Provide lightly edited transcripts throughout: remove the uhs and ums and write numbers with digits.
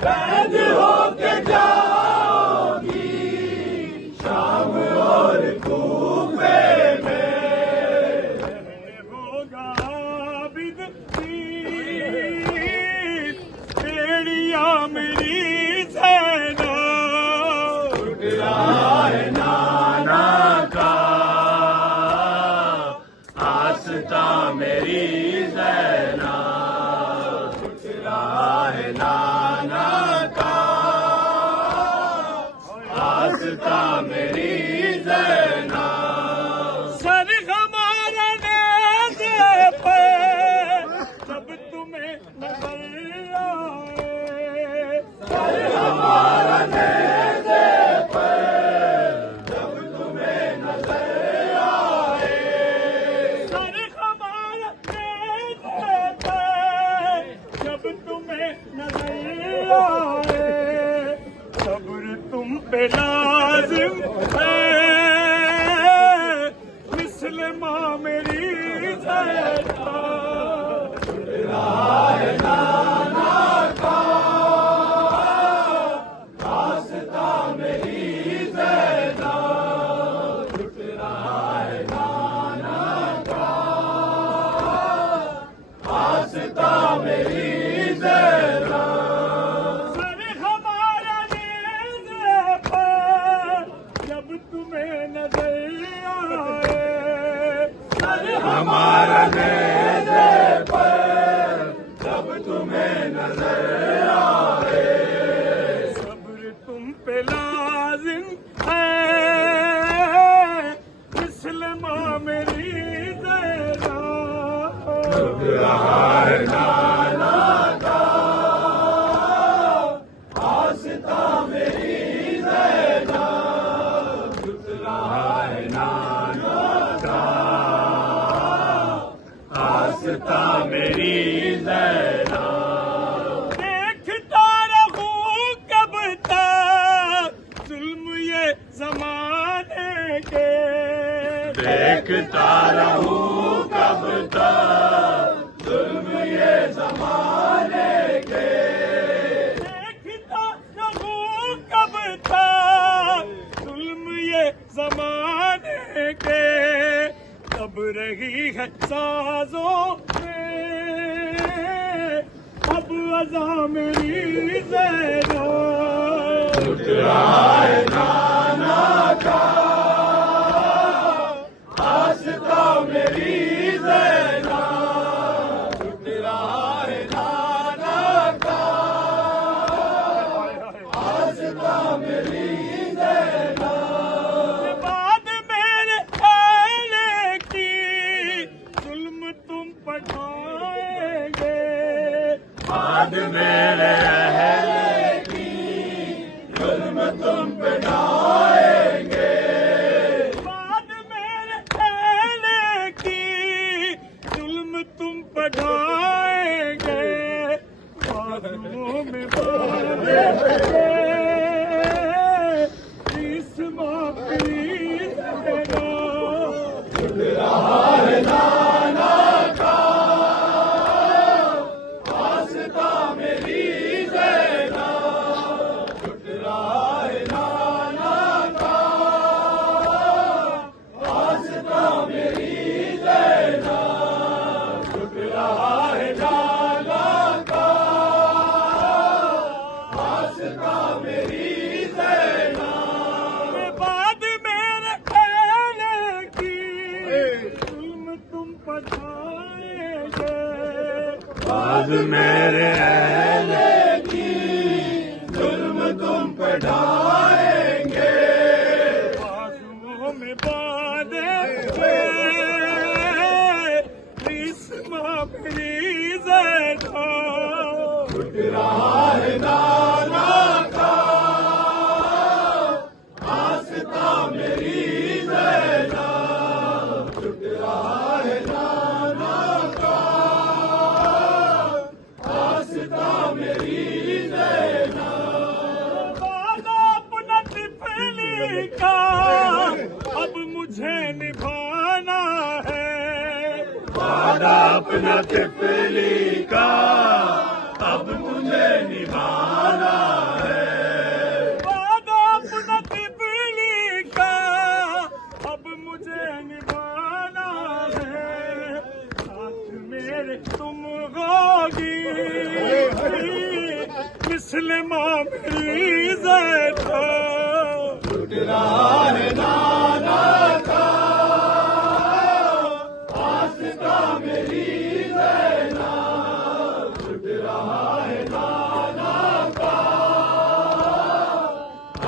कैद होके जाओगी शाम और कूफे में। होगा आबिद बेड़िया मेरी ज़ैना। टूट रहा है नाना का आस्था मेरी ज़ैना। टूट रहा है नाना का आस्था मेरी ज़ैना। सर हमारा नेज़े पे जब तुम्हें नजर आए। सर हमारा नेज़े पे जब तुम्हें नजर आए। सर हमारा नेज़े पे जब तुम्हें नजर आए। सब्र तुम पे लाजिम है मिस्ल माँ मेरी ज़ैना। है नाना का आस्था मेरी ज़ैना। टूट रहा है नाना का आस्था मेरी ज़ैना। सर हमारा नेज़े पर जब तुम्हें नजर आए। सर हमारा नेज़े पर जब तुम्हें नजर आए। सब्र तुम पे लाजिम है मिस्ल माँ मेरी ज़ैना। टूट रहा है नाना का आस्था मेरी ज़ैना। टूट रहा है नाना का आस्था मेरी ज़ैना। देखता रहूं कब तक जुल्म ये ज़माने के। देखता रहूं कब तक जुल्म ये ज़माने के। देखता रहूं कब तक जुल्म ये ज़माने के। तब रही है साजों में अब अज़ा मेरी ज़ैना। टूट रहा है नाना का आस्था मेरी ज़ैना। टूट रहा है नाना का आस्था मेरी ज़ैना। बाद मेरे आने की जुल्म तुम पठाएंगे। बाद मेरे अहले की जुल्म तुम पे ढाएंगे। बाद मेरे आने की जुल्म तुम पठाएंगे। बाजुओं में बांधे इस माँ प्लीज देना। टूट रहा है नाना का आस्था मेरी ज़ैना। टूट रहा है नाना का आस्था मेरी ज़ैना। टूट रहा है नाना का आस्था मेरी ज़ैना। बाद मेरे आने की जुल्म तुम पठाएंगे। बाद मेरे अहले की जुल्म तुम पे ढाएंगे। बाजुओं में बांधे इस माँ प्लीज ज़ैना। टूट रहा है नाना का आस्था मेरी ज़ैना। टूट रहा है नाना का आस्था मेरी ज़ैना। वादा अपना तिफली का अब मुझे निभाना है। वादा अपना तिफली का अब मुझे निभाना मुस्लिमा मेरी ज़ैना लुट रहा है नाना का आस्था मेरी ज़ैना लुट रहा है नाना का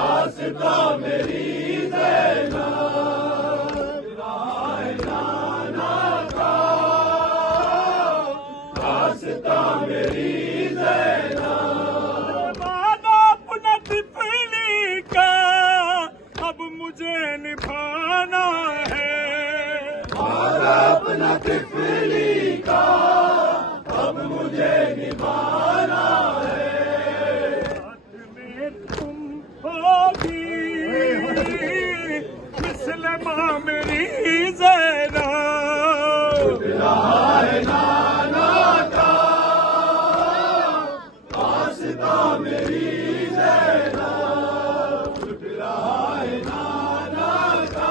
आस्था मेरी ज़ैना लुट रहा है नाना का आस्था मेरी ज़ैना अपना तिफली का अब मुझे निभाना है अपना तिफली का अब मुझे निभाना है साथ में तुम होगी मुस्लिमा मेरी ज़ैना लुट रहा है नाना का आस्था मेरी ज़ैना लुट रहा है नाना का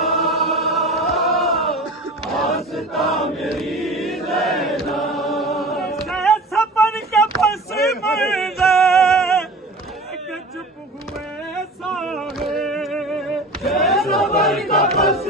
आस्था मेरी ज़ैना सफर के पस मर्दा चुप हुए साहे सबर का पस